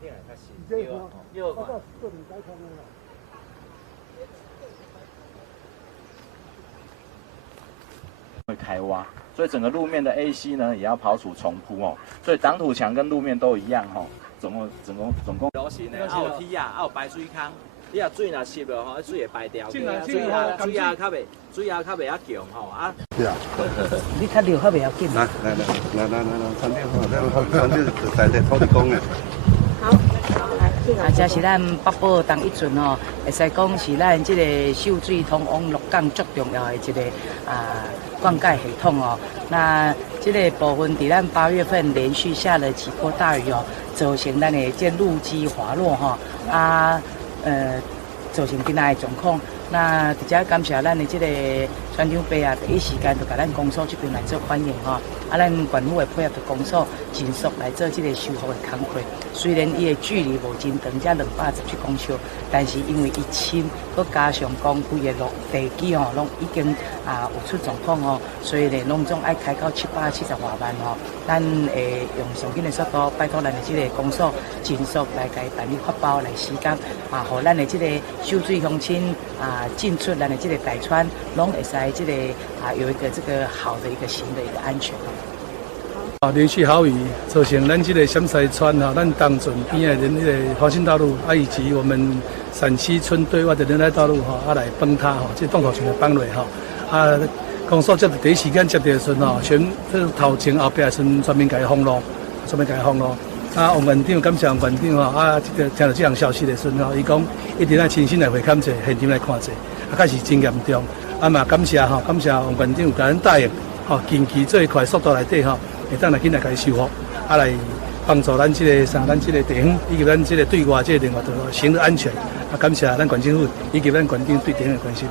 顶来较新，药款。会开挖，所以整个路面的 AC 呢也要刨除重铺哦。所以挡土墙跟路面都一样哦。总共。流行的，啊有梯啊，啊有排水坑。你啊水若湿了吼，水会排掉。水啊较袂遐强吼啊。是啊。你较流较袂要紧。来，餐厅就在土地公的。好。啊，这是咱北部东一圳吼，会使讲是咱这个秀水通往鹿港最重要的一个灌溉系统哦。那这个部分伫咱8月份连续下了几波大雨哦，造成咱的这路基滑落哈造成今仔的状况。那直接感谢咱的这个船长伯啊，第一时间就甲咱公所这边来做反映吼。啊，咱管委会配合着公所迅速来做这个修复的工作。虽然伊的距离无真长，才217公尺，但是因为伊深，佮加上讲规个地基吼，拢已经有出状况吼，所以呢，拢总爱开到770多万吼。咱会用上紧的速度，拜托咱的这个公所迅速来甲伊办理发包来施工互咱的这个秀水乡亲进出咱的这个大川，拢会使这个有一个这个好的一个行的一个安全。连续好雨造成咱这个陕西川咱东圳边的那个华新道路以及我们陕西村对外的仁爱道路来崩塌这洞头全部崩落公所接第一时间接到的时候全头前后壁的时全面给封路，王院长感谢王院长这个听到这样消息的时候伊讲一定要亲身来会勘者，现场来看者，开始真严重。嘛感谢王院长有甲咱答应近期这一块速度内底会当来紧来甲伊修复，来帮助咱这个地方以及咱这个对外这个另外行的安全。感谢咱县政府以及咱县长对地方的关心。